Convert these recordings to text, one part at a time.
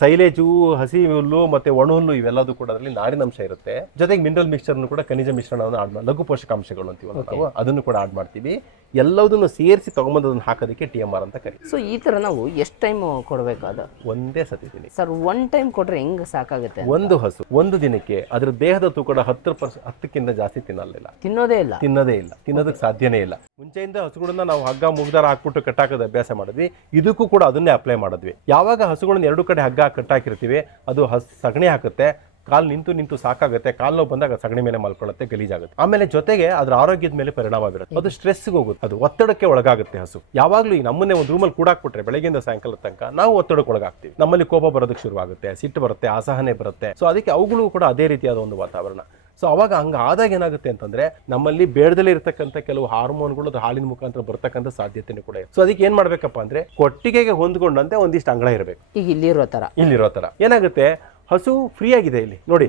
Silage, ಹಸಿ ಹುಲ್ಲು ಮತ್ತೆ ಒಣ ಹುಲ್ಲು ಇವೆಲ್ಲದೂ ಕೂಡ ಅದರಲ್ಲಿ ನಾರಿನಂಶ ಇರುತ್ತೆ. ಜೊತೆಗೆ ಮಿನರಲ್ ಮಿಕ್ಸ್ಚರ್ನು ಕೂಡ ಖನಿಜ ಮಿಶ್ರಣವನ್ನು ಆಡ್ ಮಾಡಿ, ಲಘು ಪೋಷಕಾಂಶಗಳು ಅಂತೀವಲ್ಲ ನಾವು, ಅದನ್ನು ಕೂಡ ಆಡ್ ಮಾಡ್ತೀವಿ. ಎಲ್ಲದನ್ನು ಸೇರಿಸಿ ತಗೊಂಬಂದದನ್ನು ಹಾಕೋದಕ್ಕೆ TMR ಅಂತ ಕರೀತೀವಿ. ಸೊ ಈ ತರ ನಾವು ಎಷ್ಟು ಟೈಮ್ ಕೊಡಬೇಕು? ಅದು ಒಂದೇ ಸತಿ ದಿನ ಸರ್, ಒನ್ ಟೈಮ್ ಕೊಟ್ರೆ ಹೆಂಗ್ ಸಾಕಾಗುತ್ತೆ? ಒಂದು ಹಸು ಒಂದು ದಿನಕ್ಕೆ ಅದರ ದೇಹದ ತೂಕದ 10% ಜಾಸ್ತಿ ತಿನ್ನೋದೇ ಇಲ್ಲ. ತಿನ್ನೋದಕ್ಕೆ ಸಾಧ್ಯನೇ ಇಲ್ಲ. ಮುಂಚೆಯಿಂದ ಹಸುಗಳನ್ನ ನಾವು ಹಗ್ಗ ಮುಗ್ದಾರ ಹಾಕ್ಬಿಟ್ಟು ಕಟ್ಟಾಕೋದು ಅಭ್ಯಾಸ ಮಾಡಿದ್ವಿ. ಇದಕ್ಕೂ ಕೂಡ ಅದನ್ನೇ ಅಪ್ಲೈ ಮಾಡಿದ್ವಿ. ಯಾವಾಗ ಹಸುಗಳನ್ನ ಎರಡು ಕಡೆ ಹಗ್ಗ ಕಟ್ಟಾಕಿರ್ತೀವಿ, ಅದು ಸಗಣಿ ಹಾಕುತ್ತೆ, ಕಾಲು ನಿಂತು ಸಾಕಾಗುತ್ತೆ, ಕಾಲು ನೋವು ಬಂದಾಗ ಸಗಣಿ ಮೇಲೆ ಮಲ್ಕೊಳ್ಳುತ್ತೆ, ಗಲೀಜಾಗುತ್ತೆ. ಆಮೇಲೆ ಜೊತೆಗೆ ಅದ್ರ ಆರೋಗ್ಯದ ಮೇಲೆ ಪರಿಣಾಮ ಬೀರುತ್ತೆ. ಅದು ಸ್ಟ್ರೆಸ್ಗೆ ಹೋಗುತ್ತೆ, ಅದು ಒತ್ತಡಕ್ಕೆ ಒಳಗಾಗುತ್ತೆ. ಹಸು ಯಾವಾಗಲೂ ಈ ನಮ್ಮನ್ನೇ ಒಂದು ರೂಮಲ್ಲಿ ಕೂಡಾಕ್ಬಿಟ್ರೆ ಬೆಳಗ್ಗೆಯಿಂದ ಸಾಯಂಕಾಲ ತನಕ ನಾವು ಒತ್ತಡಕ್ಕೆ ಒಳಗಾಗ್ತೀವಿ. ನಮ್ಮಲ್ಲಿ ಕೋಪ ಬರೋದಕ್ಕೆ ಶುರುವಾಗುತ್ತೆ, ಸಿಟ್ಟು ಬರುತ್ತೆ, ಅಸಹನೆ ಬರುತ್ತೆ. ಸೊ ಅದಕ್ಕೆ ಅವುಗಳು ಕೂಡ ಅದೇ ರೀತಿಯಾದ ಒಂದು ವಾತಾವರಣ. ಸೊ ಅವಾಗ ಆದಾಗ ಏನಾಗುತ್ತೆ ಅಂತಂದ್ರೆ ನಮ್ಮಲ್ಲಿ ಬೇಡದಲ್ಲೇ ಇರತಕ್ಕಂಥ ಕೆಲವು ಹಾರ್ಮೋನ್ಗಳು ಅದು ಹಾಲಿನ ಮುಖಾಂತರ ಬರ್ತಕ್ಕಂಥ ಸಾಧ್ಯತೆನೂ ಕೂಡ ಇದೆ. ಸೊ ಅದಕ್ಕೆ ಏನ್ ಮಾಡ್ಬೇಕಪ್ಪ ಅಂದ್ರೆ ಕೊಟ್ಟಿಗೆಗೆ ಹೊಂದ್ಕೊಂಡಂತೆ ಒಂದಿಷ್ಟು ಅಂಗಳ ಇರಬೇಕು. ಈಗ ಇಲ್ಲಿರೋ ತರ ಏನಾಗುತ್ತೆ, ಹಸು ಫ್ರೀ ಆಗಿದೆ. ಇಲ್ಲಿ ನೋಡಿ,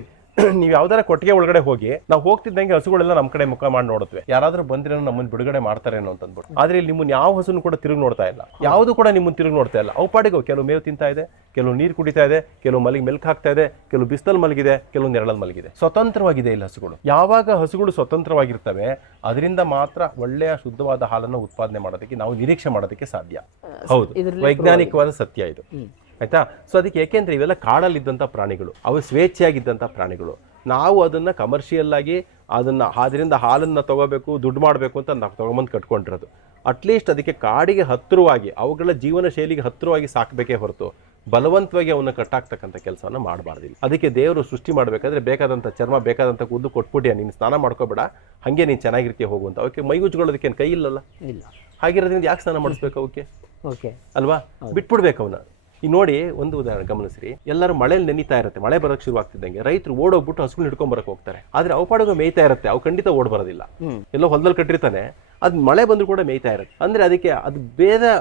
ನೀವು ಯಾವ್ದಾರ ಕೊಟ್ಟಿಗೆ ಒಳಗಡೆ ಹೋಗಿ ನಾವು ಹೋಗ್ತಿದ್ದಂಗೆ ಹಸುಗಳೆಲ್ಲ ನಮ್ಮ ಕಡೆ ಮುಖ ಮಾಡಿ ನೋಡುತ್ತವೆ, ಯಾರಾದ್ರೂ ಬಂದ್ರೆ ನಮ್ಮನ್ನು ಬಿಡುಗಡೆ ಮಾಡ್ತಾರೇನೋ ಅಂತ ಅಂದ್ಬಿಟ್ಟು. ಆದ್ರೆ ಇಲ್ಲಿ ನಿಮ್ಮನ್ನ ಯಾವ ಹಸುನು ಕೂಡ ತಿರುಗಿ ನೋಡ್ತಾ ಇಲ್ಲ, ಯಾವುದು ಕೂಡ ನಿಮ್ಮನ್ನ ತಿರುಗಿ ನೋಡ್ತಾ ಇಲ್ಲ. ಅವು ಪಾಡಿಗೆ ಕೆಲವು ಮೇವು ತಿಂತಾ ಇದೆ, ಕೆಲವು ನೀರು ಕುಡಿತಾ ಇದೆ, ಕೆಲವು ಮೆಲ್ಕ್ ಹಾಕ್ತಾ ಇದೆ, ಕೆಲವು ಬಿಸ್ತಲ್ ಮಲಗಿದೆ, ಕೆಲವು ನೆರಳಲ್ಲಿ ಮಲಗಿದೆ. ಸ್ವತಂತ್ರವಾಗಿದೆ ಇಲ್ಲಿ ಹಸುಗಳು. ಯಾವಾಗ ಹಸುಗಳು ಸ್ವತಂತ್ರವಾಗಿರ್ತವೆ ಅದರಿಂದ ಮಾತ್ರ ಒಳ್ಳೆಯ ಶುದ್ಧವಾದ ಹಾಲನ್ನು ಉತ್ಪಾದನೆ ಮಾಡೋದಕ್ಕೆ ನಾವು ನಿರೀಕ್ಷೆ ಮಾಡೋದಕ್ಕೆ ಸಾಧ್ಯ. ಹೌದು, ವೈಜ್ಞಾನಿಕವಾದ ಸತ್ಯ ಇದು. ಆಯ್ತಾ? ಸೊ ಅದಕ್ಕೆ ಏಕೆಂದ್ರೆ ಇವೆಲ್ಲ ಕಾಡಲ್ಲಿದ್ದಂಥ ಪ್ರಾಣಿಗಳು, ಅವು ಸ್ವೇಚ್ಛೆಯಾಗಿದ್ದಂಥ ಪ್ರಾಣಿಗಳು. ನಾವು ಅದನ್ನ ಕಮರ್ಷಿಯಲ್ ಆಗಿ ಅದರಿಂದ ಹಾಲನ್ನು ತಗೋಬೇಕು, ದುಡ್ಡು ಮಾಡಬೇಕು ಅಂತ ನಾವು ತಗೊಂಬಂದು ಕಟ್ಕೊಂಡಿರೋದು. ಅಟ್ಲೀಸ್ಟ್ ಅದಕ್ಕೆ ಕಾಡಿಗೆ ಹತ್ತಿರವಾಗಿ, ಅವುಗಳ ಜೀವನ ಶೈಲಿಗೆ ಹತ್ತಿರವಾಗಿ ಸಾಕಬೇಕೇ ಹೊರತು ಬಲವಂತವಾಗಿ ಅವನ್ನ ಕಟ್ಟಾಕ್ತಕ್ಕಂಥ ಕೆಲಸವನ್ನ ಮಾಡಬಾರ್ದಿಲ್ಲ. ಅದಕ್ಕೆ ದೇವರು ಸೃಷ್ಟಿ ಮಾಡಬೇಕಾದ್ರೆ ಬೇಕಾದಂಥ ಚರ್ಮ, ಬೇಕಾದಂಥ ಕೂದಲು ಕೊಟ್ಬಿಟ್ಟಿಯ, ನೀನು ಸ್ನಾನ ಮಾಡ್ಕೋಬೇಡ, ಹಾಗೆ ನೀನು ಚೆನ್ನಾಗಿರ್ತೀಯ ಹೋಗುವಂತ. ಅವಕ್ಕೆ ಮೈ ಉಜ್ಕೊಳ್ಳೋದಕ್ಕೆ ಕೈ ಇಲ್ಲಲ್ಲ, ಹಾಗಿರೋದ್ರಿಂದ ಯಾಕೆ ಸ್ನಾನ ಮಾಡಿಸ್ಬೇಕು ಅವಕ್ಕೆ? ಅಲ್ವಾ? ಬಿಟ್ಬಿಡ್ಬೇಕು ಅವನ್ನ. ಈಗ ನೋಡಿ, ಒಂದು ಉದಾಹರಣೆ ಗಮನಿಸ್ರಿ. ಎಲ್ಲರೂ ಮಳೆಯಲ್ಲಿ ನೆನೀತಾ ಇರುತ್ತೆ, ಮಳೆ ಬರೋಕ್ಕೆ ಶುರು ಆಗ್ತಿದ್ದಂಗೆ ರೈತರು ಓಡೋಗ್ಬಿಟ್ಟು ಹಸುಗಳು ಹಿಡ್ಕೊಂಡ್ ಬರಕ್ ಹೋಗ್ತಾರೆ. ಆದ್ರೆ ಅವು ಪಾಡಿಗೆ ಮೇಯ್ತಾ ಇರುತ್ತೆ, ಅವು ಖಂಡಿತ ಓಡ್ ಬರೋದಿಲ್ಲ. ಎಲ್ಲೋ ಹೊಲದಲ್ಲಿ ಕಟ್ಟಿರ್ತಾನೆ, ಅದು ಮಳೆ ಬಂದ್ರು ಕೂಡ ಮೇಯ್ತಾ ಇರುತ್ತೆ. ಅಂದ್ರೆ ಅದಕ್ಕೆ ಅದು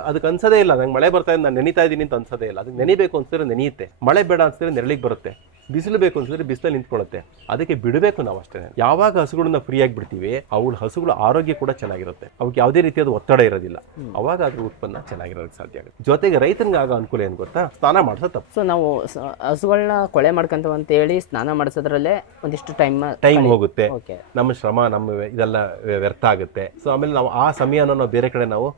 ಅದಕ್ಕೆ ಅನ್ಸದೇ ಇಲ್ಲ, ನಂಗೆ ಮಳೆ ಬರ್ತಾ ಇದೆ, ನಾನು ನೆನೀತಾ ಇದ್ದೀನಿ ಅಂತ ಅನ್ಸದೇ ಇಲ್ಲ. ಅದಕ್ಕೆ ನೆನಿಬೇಕು ಅನ್ಸಿದ್ರೆ ನೆನೆಯುತ್ತೆ, ಮಳೆ ಬೇಡ ಅನ್ಸಿದ್ರೆ ನೆರಳಿಗೆ ಬರುತ್ತೆ, ಬಿಸಿಲು ಬೇಕು ಅನ್ಸಿದ್ರೆ ಬಿಸಿಲಲ್ಲಿ ನಿಂತ್ಕೊಳ್ಳುತ್ತೆ. ಅದಕ್ಕೆ ಬಿಡಬೇಕು ನಾವು ಅಷ್ಟೇ. ಯಾವಾಗ ಹಸುಗಳನ್ನ ಫ್ರೀ ಆಗಿ ಬಿಡ್ತೀವಿ, ಹಸುಗಳ ಆರೋಗ್ಯ ಕೂಡ ಚೆನ್ನಾಗಿರುತ್ತೆ, ಅವಕ್ಕೆ ಯಾವುದೇ ರೀತಿಯಾದ ಒತ್ತಡ ಇರೋದಿಲ್ಲ. ಅವಾಗ ಅದ್ರ ಉತ್ಪನ್ನ ಚೆನ್ನಾಗಿರೋದಕ್ಕೆ ಸಾಧ್ಯ ಆಗುತ್ತೆ. ಜೊತೆಗೆ ರೈತನಿಗೆ ಆಗ ಅನುಕೂಲ ಏನ್ ಗೊತ್ತಾ, ಸ್ನಾನ ಮಾಡಿಸೋ ತಪ್ಪು. ಸೊ ನಾವು ಹಸುಗಳನ್ನ ಕೊಳೆ ಮಾಡ್ಕೊಂತ ಅಂತ ಹೇಳಿ ಸ್ನಾನ ಮಾಡಿಸೋದ್ರಲ್ಲೇ ಒಂದಿಷ್ಟು ಟೈಮ್ ಹೋಗುತ್ತೆ, ನಮ್ಮ ಶ್ರಮ, ನಮ್ಮ ಇದೆಲ್ಲ ವ್ಯರ್ಥ ಆಗುತ್ತೆ. ಸೊ ಆಮೇಲೆ ನಾವು ಆ ಸಮಯನ ನಾವು ಬೇರೆ ಕಡೆ ನಾವು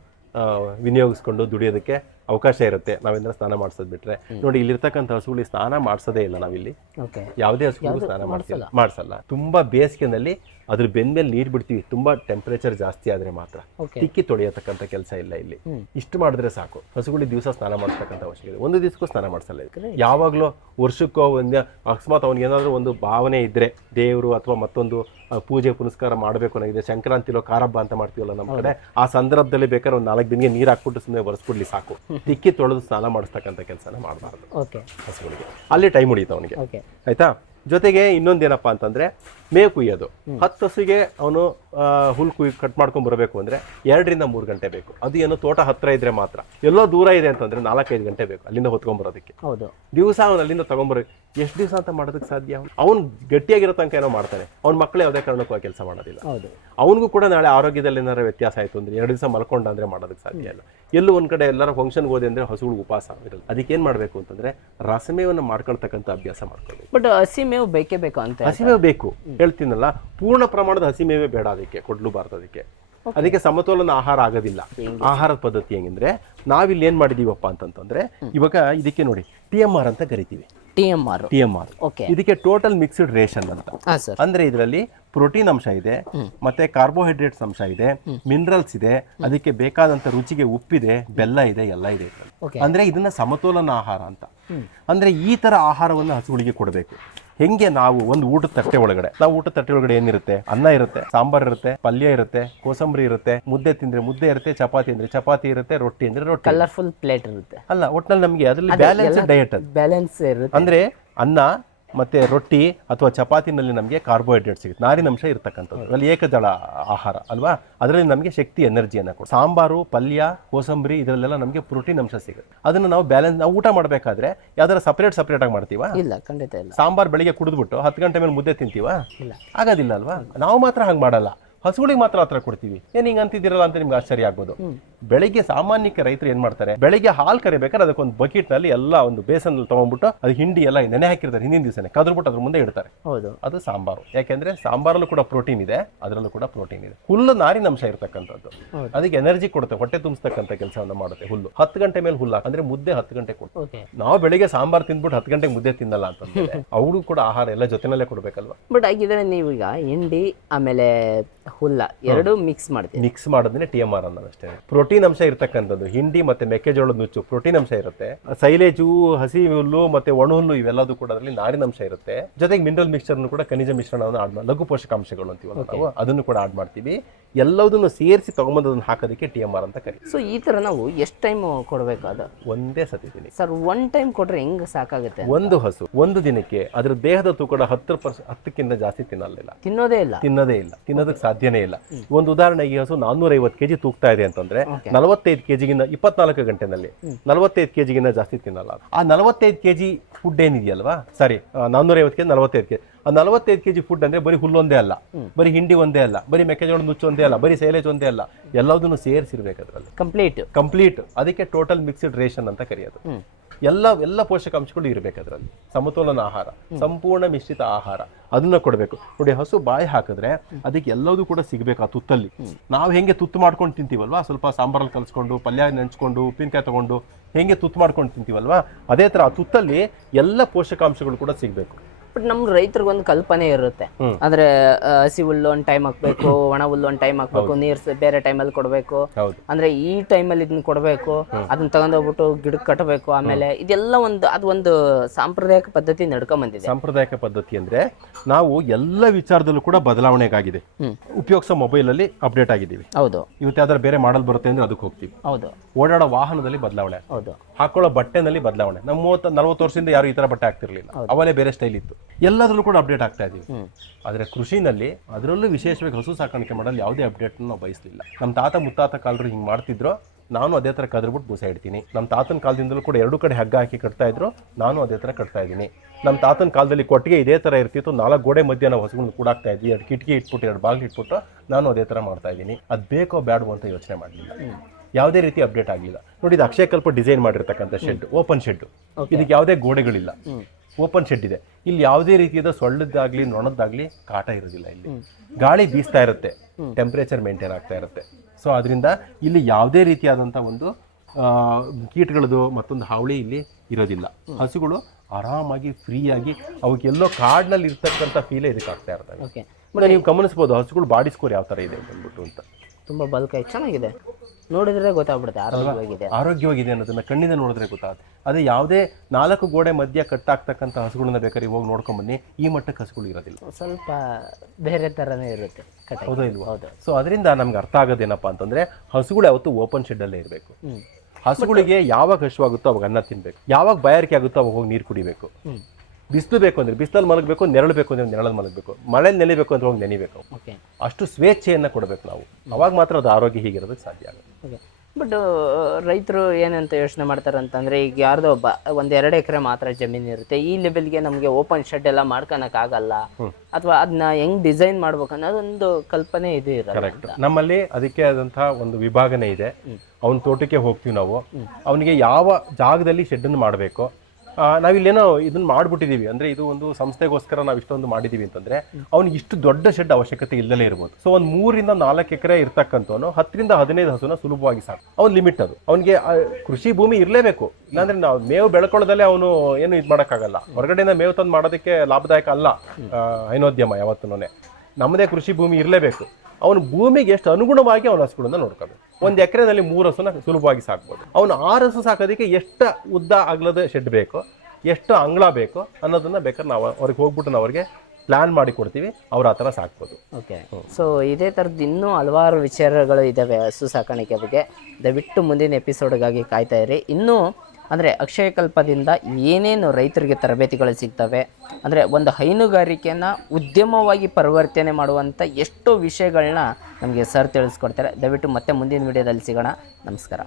ವಿನಿಯೋಗಿಸ್ಕೊಂಡು ದುಡಿಯೋದಕ್ಕೆ ಅವಕಾಶ ಇರುತ್ತೆ. ನಾವೇಂದ್ರೆ ಸ್ನಾನ ಮಾಡಿಸೋದ್ ಬಿಟ್ರೆ ನೋಡಿ, ಇಲ್ಲಿರ್ತಕ್ಕಂಥ ಹಸುಗಳಿಗೆ ಸ್ನಾನ ಮಾಡಿಸೋದೇ ಇಲ್ಲ. ನಾವಿಲ್ಲಿ ಯಾವುದೇ ಹಸುಗಳಿಗೂ ಸ್ನಾನ ಮಾಡಿಸಲ್ಲ. ತುಂಬಾ ಬೇಸಿಗೆನಲ್ಲಿ ಅದ್ರ ಬೆಂದ್ಮೇಲೆ ನೀರ್ ಬಿಡ್ತೀವಿ, ತುಂಬಾ ಟೆಂಪರೇಚರ್ ಜಾಸ್ತಿ ಆದ್ರೆ ಮಾತ್ರ. ತಿಕ್ಕಿ ತೊಳೆಯತಕ್ಕಂಥ ಕೆಲಸ ಇಲ್ಲ ಇಲ್ಲಿ. ಇಷ್ಟು ಮಾಡಿದ್ರೆ ಸಾಕು. ಹಸುಗಳಿಗೆ ದಿವಸ ಸ್ನಾನ ಮಾಡಿಸ್ತಕ್ಕಂಥ ಅವಶ್ಯಕತೆ, ಒಂದು ದಿವಸಕ್ಕೂ ಸ್ನಾನ ಮಾಡಿಸಲ್ಲ. ಯಾವಾಗ್ಲೂ ವರ್ಷಕ್ಕೋ ಅಕಸ್ಮಾತ್ ಅವ್ನಿಗೆ ಏನಾದ್ರು ಒಂದು ಭಾವನೆ ಇದ್ರೆ, ದೇವರು ಅಥವಾ ಮತ್ತೊಂದು ಪೂಜೆ ಪುನಸ್ಕಾರ ಮಾಡಬೇಕು ಅನ್ನೋದಿದೆ, ಸಂಕ್ರಾಂತಿಲೋ ಕಾರಬ್ಬ ಅಂತ ಮಾಡ್ತೀವಲ್ಲ ನಮ್ಮ ಕಡೆ, ಆ ಸಂದರ್ಭದಲ್ಲಿ ಬೇಕಾದ್ರೆ ಒಂದು 4 ದಿನಕ್ಕೆ ನೀರು ಹಾಕ್ಬಿಟ್ಟು ಸುಮ್ಮನೆ ಒರೆಸ್ಬಿಡ್ಲಿ ಸಾಕು. ತಿಕ್ಕಿ ತೊಳೆದು ಸ್ನಾನ ಮಾಡಿಸ್ತಕ್ಕಂಥ ಕೆಲಸನ ಮಾಡಬಾರ್ದು ಹಸುಗಳಿಗೆ. ಅಲ್ಲಿ ಟೈಮ್ ಉಳಿಯುತ್ತೆ ಅವನಿಗೆ. ಆಯ್ತಾ? ಜೊತೆಗೆ ಇನ್ನೊಂದೇನಪ್ಪ ಅಂತಂದ್ರೆ ಮೇವು ಕುಯ್ಯೋದು. 10 ಹಸುಗೆ ಅವನು ಹುಲ್ ಕಟ್ ಮಾಡ್ಕೊಂಡ್ ಬರಬೇಕು ಅಂದ್ರೆ 2 ರಿಂದ 3 ಗಂಟೆ ಬೇಕು. ಅದು ಏನೋ ತೋಟ ಹತ್ರ ಇದ್ರೆ ಮಾತ್ರ. ಎಲ್ಲೋ ದೂರ ಇದೆ ಅಂತಂದ್ರೆ 4-5 ಗಂಟೆ ಬೇಕು ಅಲ್ಲಿಂದ ಹೊತ್ಕೊಂಡ್ಬರೋದಕ್ಕೆ. ದಿವಸ ಅವನು ಅಲ್ಲಿಂದ ತಗೊಂಡ್ಬರೋ ಎಷ್ಟು ದಿವಸ ಅಂತ ಮಾಡೋದಕ್ಕೆ ಸಾಧ್ಯ? ಅವ್ನು ಗಟ್ಟಿಯಾಗಿರೋ ತನಕ ಏನೋ ಮಾಡ್ತಾನೆ, ಅವ್ನ ಮಕ್ಕಳು ಯಾವುದೇ ಕಾರಣಕ್ಕೂ ಆ ಕೆಲಸ ಮಾಡೋದಿಲ್ಲ. ಅವನಿಗೂ ಕೂಡ ನಾಳೆ ಆರೋಗ್ಯದಲ್ಲಿ ಏನಾದ್ರು ವ್ಯತ್ಯಾಸ ಆಯ್ತು ಅಂದ್ರೆ 2 ದಿವಸ ಮಲ್ಕೊಂಡ ಅಂದ್ರೆ ಮಾಡೋದಕ್ಕೆ ಸಾಧ್ಯ ಇಲ್ಲ. ಎಲ್ಲೂ ಒಂದ್ ಕಡೆ ಎಲ್ಲರ ಫಂಕ್ಷನ್ಗೆ ಹೋದೆ ಅಂದ್ರೆ ಹಸುಗಳು ಉಪವಾಸ ಇರಲ್ಲ. ಅದಕ್ಕೆ ಏನ್ ಮಾಡ್ಬೇಕು ಅಂತಂದ್ರೆ ರಸಮೇವನ್ನ ಮಾಡ್ಕೊಳ್ತಕ್ಕಂಥ ಅಭ್ಯಾಸ ಮಾಡ್ಕೊಳ್ಬೇಕು. ಬಟ್ ಹಸಿ ಮೇವು ಬೇಕೇ ಬೇಕು ಅಂತ. ಹಸಿ ಮೇವು ಬೇಕು ಹೇಳ್ತೀನಲ್ಲ, ಪೂರ್ಣ ಪ್ರಮಾಣದ ಹಸಿ ಮೇವೇ ಬೇಡ, ಅದಕ್ಕೆ ಕೊಡ್ಲೂಬಾರ್ದು. ಅದಕ್ಕೆ ಸಮತೋಲನ ಆಹಾರ ಆಗೋದಿಲ್ಲ. ಆಹಾರದ ಪದ್ಧತಿ ಹೆಂಗಂದ್ರೆ ನಾವಿಲ್ಲಿ ಏನ್ ಮಾಡಿದೀವಪ್ಪ ಅಂತಂದ್ರೆ, ಇವಾಗ ಇದಕ್ಕೆ ನೋಡಿ TMR ಅಂತ ಕರಿತೀವಿ. TMR ಇದಕ್ಕೆ ಟೋಟಲ್ ಮಿಕ್ಸ್ಡ್ ರೇಷನ್ ಅಂತ. ಅಂದ್ರೆ ಇದರಲ್ಲಿ ಪ್ರೋಟೀನ್ ಅಂಶ ಇದೆ, ಮತ್ತೆ ಕಾರ್ಬೋಹೈಡ್ರೇಟ್ಸ್ ಅಂಶ ಇದೆ, ಮಿನರಲ್ಸ್ ಇದೆ, ಅದಕ್ಕೆ ಬೇಕಾದಂತ ರುಚಿಗೆ ಉಪ್ಪಿದೆ, ಬೆಲ್ಲ ಇದೆ, ಎಲ್ಲ ಇದೆ. ಅಂದ್ರೆ ಇದನ್ನ ಸಮತೋಲನ ಆಹಾರ ಅಂತ. ಅಂದ್ರೆ ಈ ತರ ಆಹಾರವನ್ನು ಹಸುಗಳಿಗೆ ಕೊಡಬೇಕು. ಹೆಂಗೆ ನಾವು ಒಂದು ಊಟದ ತಟ್ಟೆ ಒಳಗಡೆ ಏನಿರುತ್ತೆ? ಅನ್ನ ಇರುತ್ತೆ, ಸಾಂಬಾರ್ ಇರುತ್ತೆ, ಪಲ್ಯ ಇರುತ್ತೆ, ಕೋಸಂಬರಿ ಇರುತ್ತೆ, ಮುದ್ದೆ ತಿಂದ್ರೆ ಮುದ್ದೆ ಇರುತ್ತೆ, ಚಪಾತಿ ಅಂದ್ರೆ ಚಪಾತಿ ಇರುತ್ತೆ, ರೊಟ್ಟಿ ಅಂದ್ರೆ ರೊಟ್ಟಿ, ಕಲರ್ಫುಲ್ ಪ್ಲೇಟ್ ಇರುತ್ತೆ. ಅಲ್ಲ, ಒಟ್ನಲ್ಲಿ ನಮಗೆ ಅದರಲ್ಲಿ ಬ್ಯಾಲೆನ್ಸ್ ಡಯಟ್ ಇರುತ್ತೆ. ಅಂದ್ರೆ ಅನ್ನ ಮತ್ತೆ ರೊಟ್ಟಿ ಅಥವಾ ಚಪಾತಿನಲ್ಲಿ ನಮಗೆ ಕಾರ್ಬೋಹೈಡ್ರೇಟ್ ಸಿಗುತ್ತೆ, ನಾರಿನಂಶ ಇರ್ತಕ್ಕಂಥದ್ದು. ಅಲ್ಲಿ ಏಕದಳ ಆಹಾರ ಅಲ್ವಾ, ಅದರಲ್ಲಿ ನಮಗೆ ಶಕ್ತಿ, ಎನರ್ಜಿಯನ್ನು ಕೊಡುತ್ತೆ. ಸಾಂಬಾರು, ಪಲ್ಯ, ಕೋಸಂಬರಿ ಇದರಲ್ಲೆಲ್ಲ ನಮಗೆ ಪ್ರೋಟೀನ್ ಅಂಶ ಸಿಗುತ್ತೆ. ಅದನ್ನು ನಾವು ಬ್ಯಾಲೆನ್ಸ್, ನಾವು ಊಟ ಮಾಡಬೇಕಾದ್ರೆ ಯಾವ್ದಾರ ಸಪ್ರೇಟ್ ಆಗಿ ಮಾಡ್ತೀವಾ? ಇಲ್ಲ, ಖಂಡಿತ ಇಲ್ಲ. ಸಾಂಬಾರ್ ಬೆಳಿಗ್ಗೆ ಕುಡಿದ್ಬಿಟ್ಟು 10 ಗಂಟೆ ಮೇಲೆ ಮುದ್ದೆ ತಿಂತೀವಾ? ಇಲ್ಲ, ಆಗೋದಿಲ್ಲ ಅಲ್ವಾ. ನಾವು ಮಾತ್ರ ಹಂಗೆ ಮಾಡಲ್ಲ. ಹಸುಗಳಿಗೆ ಮಾತ್ರ ಆ ಥರ ಕೊಡ್ತೀವಿ. ಏನು ಹಿಂಗೆ ಅಂತಿದ್ದೀರಲ್ಲ ಅಂತ ನಿಮ್ಗೆ ಆಶ್ಚರ್ಯ ಆಗ್ಬೋದು. ಬೆಳಿಗ್ಗೆ ಸಾಮಾನ್ಯಕ್ಕೆ ರೈತರು ಏನ್ ಮಾಡ್ತಾರೆ, ಬೆಳಿಗ್ಗೆ ಹಾಲು ಕರಿಬೇಕಾದ್ರೆ ಅದಕ್ಕೊಂದು ಬಕೆಟ್ ನಲ್ಲಿ ಎಲ್ಲ ಒಂದು ಬೇಸನ್ ತಗೊಂಡ್ಬಿಟ್ಟು ಅದು ಹಿಂಡಿ ಎಲ್ಲ ನೆನೆ ಹಾಕಿರ್ತಾರೆ, ಹಿಂದಿನ ದಿವಸನೇ ಕದ್ರಬಿಟ್ಟು ಅದ್ರ ಮುಂದೆ ಇಡ್ತಾರೆ. ಹೌದು, ಅದು ಸಾಂಬಾರು. ಯಾಕೆಂದ್ರೆ ಸಾಂಬಾರಲ್ಲೂ ಕೂಡ ಪ್ರೋಟೀನ್ ಇದೆ, ಅದರಲ್ಲೂ ಕೂಡ ಪ್ರೋಟೀನ್ ಇದೆ. ಹುಲ್ಲು ನಾರಿನಂಶ ಇರತಕ್ಕಂಥದ್ದು, ಅದಕ್ಕೆ ಎನರ್ಜಿ ಕೊಡುತ್ತೆ, ಹೊಟ್ಟೆ ತುಂಬಿಸ್ತಕ್ಕಂಥ ಕೆಲಸವನ್ನ ಮಾಡುತ್ತೆ ಹುಲ್ಲು. 10 ಗಂಟೆ ಮೇಲೆ ಹುಲ್ಲು ಅಂದ್ರೆ ಮುದ್ದೆ 10 ಗಂಟೆ ಕೊಟ್ಟು, ನಾವು ಬೆಳಿಗ್ಗೆ ಸಾಂಬಾರ್ ತಿಂದ್ಬಿಟ್ಟು 10 ಗಂಟೆಗೆ ಮುದ್ದೆ ತಿನ್ನಲ್ಲ ಅಂತಂದ್ರೆ ಅವ್ರಿಗೂ ಕೂಡ ಆಹಾರ ಎಲ್ಲ ಜೊತೆನಲ್ಲೇ ಕೊಡ್ಬೇಕಲ್ವಾ. ಬಟ್ ಹಾಗಿದ್ರೆ ನೀವೀಗ ಹಿಂಡಿ ಆಮೇಲೆ ಹುಲ್ಲ ಎರಡು ಮಿಕ್ಸ್ ಮಾಡ್ತೀವಿ. ಮಿಕ್ಸ್ ಮಾಡೋದನ್ನೇ TMR ಅನ್ನೋದಷ್ಟೇ. ಪ್ರೋಟೀನ್ ಅಂಶ ಇರ್ತಕ್ಕಂಥದ್ದು ಹಿಂಡಿ ಮತ್ತೆ ಮೆಕ್ಕೆಜೋಳದ ನುಚ್ಚು ಪ್ರೋಟೀನ್ ಅಂಶ ಇರುತ್ತೆ. ಸೈಲೇಜು, ಹಸಿ ಹುಲ್ಲು ಮತ್ತೆ ಒಣ ಹುಲ್ಲು ಇವೆಲ್ಲದೂ ಕೂಡ ಅದರಲ್ಲಿ ನಾರಿನ ಅಂಶ ಇರುತ್ತೆ. ಜೊತೆಗೆ ಮಿನರಲ್ ಮಿಕ್ಸ್ಚರ್ನು ಕೂಡ ಖನಿಜ ಮಿಶ್ರಣವನ್ನು ಆಡ್ ಮಾಡಿ, ಲಘು ಪೋಷಕಾಂಶಗಳು ಅಂತೀವಲ್ಲ ನಾವು, ಅದನ್ನು ಕೂಡ ಆಡ್ ಮಾಡ್ತೀವಿ. ಎಲ್ಲದನ್ನು ಸೇರಿಸಿ ತಗೊಂಬಂದದನ್ನು ಹಾಕೋದಕ್ಕೆ TMR ಅಂತ ಕರೀತೀವಿ. ಸೊ ಈ ತರ ನಾವು ಎಷ್ಟು ಟೈಮ್ ಕೊಡಬೇಕು? ಅದು ಒಂದೇ ಸತಿ ದಿನ ಸರ್, ಒನ್ ಟೈಮ್ ಕೊಟ್ರೆ ಹೆಂಗ್ ಸಾಕಾಗುತ್ತೆ? ಒಂದು ಹಸು ಒಂದು ದಿನಕ್ಕೆ ಅದರ ದೇಹದ ತೂಕದ 10% ಜಾಸ್ತಿ ತಿನ್ನೋದೇ ಇಲ್ಲ. ತಿನ್ನೋದಕ್ಕೆ ಸಾಧ್ಯನೇ ಇಲ್ಲ. ಒಂದು ಉದಾಹರಣೆಗೆ, ಈ ಹಸು 450 kg ತೂಗ್ತಾ ಇದೆ ಅಂತಂದ್ರೆ 45 kgಗಿಂತ 24 ಗಂಟೆನಲ್ಲಿ 45 kgಗಿಂತ ಜಾಸ್ತಿ ತಿನ್ನಲ್ಲ. ಆ 45 kg ಫುಡ್ ಏನಿದೆಯಲ್ವಾ, ಸಾರಿ 450 kg 45 kg, ಆ 45 kg ಫುಡ್ ಅಂದ್ರೆ ಬರೀ ಹುಲ್ಲೊಂದೇ ಅಲ್ಲ, ಬರೀ ಹಿಂಡಿ ಒಂದೇ ಅಲ್ಲ, ಬರೀ ಮೆಕ್ಕೆಜೋಳ ನುಚ್ಚು ಒಂದೇ ಅಲ್ಲ, ಬರೀ ಸೈಲೇಜ್ ಒಂದೇ ಅಲ್ಲ, ಎಲ್ಲದನ್ನು ಸೇರಿಸಿರ್ಬೇಕು ಅದರಲ್ಲಿ ಕಂಪ್ಲೀಟ್. ಅದಕ್ಕೆ ಟೋಟಲ್ ಮಿಕ್ಸ್ಡ್ ರೇಷನ್ ಅಂತ ಕರೆಯೋದು. ಎಲ್ಲ ಪೋಷಕಾಂಶಗಳು ಇರಬೇಕು ಅದರಲ್ಲಿ. ಸಮತೋಲನ ಆಹಾರ, ಸಂಪೂರ್ಣ ಮಿಶ್ರಿತ ಆಹಾರ, ಅದನ್ನ ಕೊಡಬೇಕು. ನೋಡಿ, ಹಸು ಬಾಯಿ ಹಾಕಿದ್ರೆ ಅದಕ್ಕೆ ಎಲ್ಲದೂ ಕೂಡ ಸಿಗ್ಬೇಕು ಆ ತುತ್ತಲ್ಲಿ. ನಾವು ಹೆಂಗೆ ತುತ್ತು ಮಾಡ್ಕೊಂಡು ತಿಂತೀವಲ್ವಾ, ಸ್ವಲ್ಪ ಸಾಂಬಾರಲ್ಲಿ ಕಲಿಸ್ಕೊಂಡು ಪಲ್ಯ ನೆಂಚ್ಕೊಂಡು ಉಪ್ಪಿನಕಾಯಿ ತಗೊಂಡು ಹೆಂಗೆ ತುತ್ತು ಮಾಡ್ಕೊಂಡು ತಿಂತೀವಲ್ವಾ, ಅದೇ ತರ ಆ ತುತ್ತಲ್ಲಿ ಎಲ್ಲ ಪೋಷಕಾಂಶಗಳು ಕೂಡ ಸಿಗ್ಬೇಕು. ಬಟ್ ನಮ್ಗೆ ರೈತರಿಗೊಂದು ಕಲ್ಪನೆ ಇರುತ್ತೆ, ಅಂದ್ರೆ ಹಸಿ ಹುಲ್ಲು ಒಂದು ಟೈಮ್ ಹಾಕ್ಬೇಕು, ಒಣ ಹುಲ್ಲು ಒಂದು ಟೈಮ್ ಹಾಕ್ಬೇಕು, ನೀರು ಬೇರೆ ಟೈಮಲ್ಲಿ ಕೊಡಬೇಕು, ಅಂದ್ರೆ ಈ ಟೈಮಲ್ಲಿ ಇದನ್ನ ಕೊಡಬೇಕು, ಅದನ್ನ ತಗೊಂಡೋಗ್ಬಿಟ್ಟು ಗಿಡಕ್ಕೆ ಕಟ್ಟಬೇಕು, ಆಮೇಲೆ ಇದೆಲ್ಲ ಒಂದು ಸಾಂಪ್ರದಾಯಿಕ ಪದ್ಧತಿ ನಡ್ಕೊಂಡ್ ಬಂದಿದೆ. ಸಾಂಪ್ರದಾಯಿಕ ಪದ್ಧತಿ ಅಂದ್ರೆ ನಾವು ಎಲ್ಲ ವಿಚಾರದಲ್ಲೂ ಕೂಡ ಬದಲಾವಣೆಗಾಗಿದೆ. ಉಪಯೋಗಿಸೋ ಮೊಬೈಲ್ ಅಲ್ಲಿ ಅಪ್ಡೇಟ್ ಆಗಿದ್ದೀವಿ. ಹೌದು, ಇವತ್ತು ಯಾವ್ದಾದ್ರು ಬೇರೆ ಮಾಡಲ್ ಬರುತ್ತೆ ಅಂದ್ರೆ ಅದಕ್ಕೆ ಹೋಗ್ತೀವಿ. ಹೌದು, ಓಡಾಡೋ ವಾಹನದಲ್ಲಿ ಬದಲಾವಣೆ, ಹೌದು, ಹಾಕೊಳ್ಳೋ ಬಟ್ಟೆನಲ್ಲಿ ಬದಲಾವಣೆ. ನಮ್ಮ 30-40 ವರ್ಷದಿಂದ ಯಾರು ಈ ತರ ಬಟ್ಟೆ ಹಾಕ್ತಿರ್ಲಿಲ್ಲ, ಅವಲೇ ಬೇರೆ ಸ್ಟೈಲ್ ಇತ್ತು. ಎಲ್ಲದರಲ್ಲೂ ಕೂಡ ಅಪ್ಡೇಟ್ ಆಗ್ತಾ ಇದೀವಿ. ಆದ್ರೆ ಕೃಷಿನಲ್ಲಿ, ಅದರಲ್ಲೂ ವಿಶೇಷವಾಗಿ ಹಸು ಸಾಕಾಣಿಕೆ ಮಾಡಲು ಯಾವುದೇ ಅಪ್ಡೇಟ್ ನಾವು ಬಯಸಲಿಲ್ಲ. ನಮ್ಮ ತಾತ ಮುತ್ತಾತ ಕಾಲರು ಹಿಂಗ್ ಮಾಡ್ತಿದ್ರು, ನಾನು ಅದೇ ತರ ಕದ್ರಬಿಟ್ಟು ಬೂಸ ಇಡ್ತೀನಿ. ನಮ್ಮ ತಾತನ ಕಾಲದಿಂದಲೂ ಕೂಡ 2 ಕಡೆ ಹಗ್ಗ ಹಾಕಿ ಕಟ್ತಾ ಇದ್ರು, ನಾನು ಅದೇ ತರ ಕಟ್ತಾ ಇದ್ದೀನಿ. ನಮ್ಮ ತಾತನ ಕಾಲದಲ್ಲಿ ಕೊಟ್ಟಿಗೆ ಇದೇ ತರ ಇರ್ತಿತ್ತು, 4 ಗೋಡೆ ಮಧ್ಯೆ ನಾವು ಹಸುಗಳನ್ನ ಕೂಡಾಕ್ತಾ ಇದ್ವಿ, 2 ಕಿಟಕಿ ಇಟ್ಬಿಟ್ಟು 2 ಬಾಗಿಲು ಇಟ್ಬಿಟ್ಟು ನಾನು ಅದೇ ತರ ಮಾಡ್ತಾ ಇದ್ದೀನಿ. ಅದು ಬೇಕೋ ಬ್ಯಾಡವೋ ಅಂತ ಯೋಚನೆ ಮಾಡಲಿಲ್ಲ, ಯಾವುದೇ ರೀತಿ ಅಪ್ಡೇಟ್ ಆಗಲಿಲ್ಲ. ನೋಡಿ, ಇದು ಅಕ್ಷಯಕಲ್ಪ ಡಿಸೈನ್ ಮಾಡಿರ್ತಕ್ಕಂಥ ಶೆಡ್, ಓಪನ್ ಶೆಡ್. ಇದಕ್ಕೆ ಯಾವುದೇ ಗೋಡೆಗಳಿಲ್ಲ, ಓಪನ್ ಶೆಡ್ ಇದೆ. ಇಲ್ಲಿ ಯಾವುದೇ ರೀತಿಯಾದ ಸೊಳ್ಳದ್ದಾಗ್ಲಿ ನೊಣದ್ದಾಗ್ಲಿ ಕಾಟ ಇರೋದಿಲ್ಲ. ಇಲ್ಲಿ ಗಾಳಿ ಬೀಸ್ತಾ ಇರುತ್ತೆ, ಟೆಂಪರೇಚರ್ ಮೇಂಟೈನ್ ಆಗ್ತಾ ಇರುತ್ತೆ. ಸೊ ಅದರಿಂದ ಇಲ್ಲಿ ಯಾವುದೇ ರೀತಿಯಾದಂಥ ಒಂದು ಕೀಟಗಳದು ಮತ್ತೊಂದು ಹಾವಳಿ ಇಲ್ಲಿ ಇರೋದಿಲ್ಲ. ಹಸುಗಳು ಆರಾಮಾಗಿ ಫ್ರೀಯಾಗಿ ಅವಕ್ಕೆಲ್ಲೋ ಕಾಡಿನಲ್ಲಿ ಇರ್ತಕ್ಕಂಥ ಫೀಲೇ ಇದಕ್ಕೆ ಆಗ್ತಾ ಇರ್ತವೆ. ನೀವು ಗಮನಿಸ್ಬೋದು ಹಸುಗಳು ಬಾಡಿ ಸ್ಕೋರ್ ಯಾವ ಥರ ಇದೆ ಅಂದ್ಬಿಟ್ಟು ಅಂತ. ತುಂಬ ಬಲ್ಕಾಗಿ ಚೆನ್ನಾಗಿದೆ, ನೋಡಿದ್ರೆ ಗೊತ್ತಾಗ್ಬಿಡುತ್ತೆ ಆರೋಗ್ಯವಾಗಿದೆ ಅನ್ನೋದನ್ನ ಕಣ್ಣಿಂದ ನೋಡಿದ್ರೆ ಗೊತ್ತಾಗುತ್ತೆ. ಅದೇ ಯಾವುದೇ 4 ಗೋಡೆ ಮಧ್ಯ ಕಟ್ಟಾಗ್ತಕ್ಕಂಥ ಹಸುಗಳನ್ನ ಬೇಕಾದ್ರೆ ಹೋಗಿ ನೋಡ್ಕೊಂಡ್ ಬನ್ನಿ, ಈ ಮಟ್ಟಕ್ಕೆ ಹಸುಗಳು ಇರೋದಿಲ್ಲ, ಸ್ವಲ್ಪ ಬೇರೆ ಥರನೇ ಇರುತ್ತೆ. ಹೌದಾ ಇಲ್ವಾ? ಸೊ ಅದರಿಂದ ನಮ್ಗೆ ಅರ್ಥ ಆಗೋದೇನಪ್ಪ ಅಂತಂದ್ರೆ, ಹಸುಗಳು ಯಾವತ್ತು ಓಪನ್ ಶೆಡ್ ಅಲ್ಲೇ ಇರಬೇಕು. ಹಸುಗಳಿಗೆ ಯಾವಾಗ ಹಸುವಾಗುತ್ತೋ ಅವಾಗ ಅನ್ನ ತಿನ್ಬೇಕು, ಯಾವಾಗ ಬಾಯಾರಿಕೆ ಆಗುತ್ತೋ ಅವಾಗ ಹೋಗಿ ನೀರು ಕುಡಿಬೇಕು. ಬಿಸಿಲು ಬೇಕು ಅಂದ್ರೆ ಬಿಸಿಲಲ್ಲಿ ಮಲಗಬೇಕು, ನೆರಳು ಬೇಕು ಅಂದ್ರೆ ನೆರಳಲ್ಲಿ ಮಲಗಬೇಕು, ಮಳೆಯಲ್ಲಿ ನೆನೆಬೇಕು ಅಂದ್ರೆ ಹೋಗಿ ನೆನಿಬೇಕು. ಅಷ್ಟು ಸ್ವೇಚ್ಛೆಯನ್ನ ಕೊಡಬೇಕು ನಾವು, ಅವಾಗ ಮಾತ್ರ ಅದು ಆರೋಗ್ಯ ಹೀಗಿರೋದಕ್ಕೆ ಸಾಧ್ಯ ಆಗುತ್ತೆ. ಬಟ್ ರೈತರು ಏನಂತ ಯೋಚನೆ ಮಾಡ್ತಾರೆ ಅಂತಂದ್ರೆ, ಈಗ ಯಾರ್ದೋ 1-2 ಎಕರೆ ಮಾತ್ರ ಜಮೀನು ಇರುತ್ತೆ, ಈ ಲೆವೆಲ್ಗೆ ನಮಗೆ ಓಪನ್ ಶೆಡ್ ಎಲ್ಲ ಮಾಡ್ಕೊಳಕ್ ಆಗಲ್ಲ, ಅಥವಾ ಅದನ್ನ ಹೆಂಗ್ ಡಿಸೈನ್ ಮಾಡ್ಬೇಕು ಅನ್ನೋದೊಂದು ಕಲ್ಪನೆ ಇದು ಇರಲ್ಲ. ನಮ್ಮಲ್ಲಿ ಅದಕ್ಕೆ ಆದಂತಹ ಒಂದು ವಿಭಾಗನೆ ಇದೆ. ಅವನ ತೋಟಕ್ಕೆ ಹೋಗ್ತೀವಿ ನಾವು, ಅವನಿಗೆ ಯಾವ ಜಾಗದಲ್ಲಿ ಶೆಡ್ ಅನ್ನು ಮಾಡಬೇಕು. ನಾವಿಲ್ಲೇನೋ ಇದನ್ನ ಮಾಡ್ಬಿಟ್ಟಿದೀವಿ ಅಂದ್ರೆ, ಇದು ಒಂದು ಸಂಸ್ಥೆಗೋಸ್ಕರ ನಾವು ಇಷ್ಟೊಂದು ಮಾಡಿದೀವಿ ಅಂತಂದ್ರೆ ಅವ್ನಿಗೆ ಇಷ್ಟು ದೊಡ್ಡ ಶೆಡ್ ಅವಶ್ಯಕತೆ ಇಲ್ಲದೇ ಇರ್ಬೋದು. ಸೊ ಒಂದು 3-4 ಎಕರೆ ಇರ್ತಕ್ಕಂಥವನು 10-15 ಹಸುನ ಸುಲಭವಾಗಿ ಸಾಕು. ಅವ್ನು ಲಿಮಿಟ್ ಅದು. ಅವನಿಗೆ ಕೃಷಿ ಭೂಮಿ ಇರಲೇಬೇಕು, ಇಲ್ಲಾಂದ್ರೆ ನಾವು ಮೇವು ಬೆಳ್ಕೊಳ್ಳೋದಲ್ಲೇ ಅವನು ಏನು ಇದು ಮಾಡೋಕ್ಕಾಗಲ್ಲ. ಹೊರಗಡೆಯಿಂದ ಮೇವು ತಂದು ಮಾಡೋದಕ್ಕೆ ಲಾಭದಾಯಕ ಅಲ್ಲ ಹೈನೋದ್ಯಮ ಯಾವತ್ತೂ. ನಮ್ಮದೇ ಕೃಷಿ ಭೂಮಿ ಇರಲೇಬೇಕು. ಅವನ ಭೂಮಿಗೆ ಎಷ್ಟು ಅನುಗುಣವಾಗಿ ಅವನ ಹಸುಗಳನ್ನ ನೋಡ್ಕೋಬೇಕು. 1 ಎಕರೆನಲ್ಲಿ 3 ಹಸುನ ಸುಲಭವಾಗಿ ಸಾಕ್ಬೋದು. ಅವನು 6 ಹಸು ಸಾಕೋದಕ್ಕೆ ಎಷ್ಟು ಉದ್ದ ಅಗಲದ ಶೆಡ್ ಬೇಕು, ಎಷ್ಟು ಅಂಗಳ ಬೇಕು ಅನ್ನೋದನ್ನ ಬೇಕಾದ್ರೆ ನಾವು ಅವ್ರಿಗೆ ಹೋಗ್ಬಿಟ್ಟು ನಾವು ಅವ್ರಿಗೆ ಪ್ಲಾನ್ ಮಾಡಿ ಕೊಡ್ತೀವಿ, ಅವ್ರು ಆ ಥರ ಸಾಕ್ಬೋದು. ಓಕೆ, ಸೊ ಇದೇ ಥರದ್ದು ಇನ್ನೂ ಹಲವಾರು ವಿಚಾರಗಳು ಇದ್ದಾವೆ ಹಸು ಸಾಕಾಣಿಕೆ ಬಗ್ಗೆ. ದಯವಿಟ್ಟು ಮುಂದಿನ ಎಪಿಸೋಡ್ಗಾಗಿ ಕಾಯ್ತಾ ಇರಿ. ಇನ್ನೂ ಅಂದರೆ ಅಕ್ಷಯಕಲ್ಪದಿಂದ ಏನೇನು ರೈತರಿಗೆ ತರಬೇತಿಗಳು ಸಿಗ್ತವೆ, ಅಂದರೆ ಒಂದು ಹೈನುಗಾರಿಕೆಯನ್ನು ಉದ್ಯಮವಾಗಿ ಪರಿವರ್ತನೆ ಮಾಡುವಂಥ ಎಷ್ಟೋ ವಿಷಯಗಳನ್ನ ನಮಗೆ ಸರ್ ತಿಳಿಸ್ಕೊಡ್ತಾರೆ. ದಯವಿಟ್ಟು ಮತ್ತೆ ಮುಂದಿನ ವಿಡಿಯೋದಲ್ಲಿ ಸಿಗೋಣ. ನಮಸ್ಕಾರ.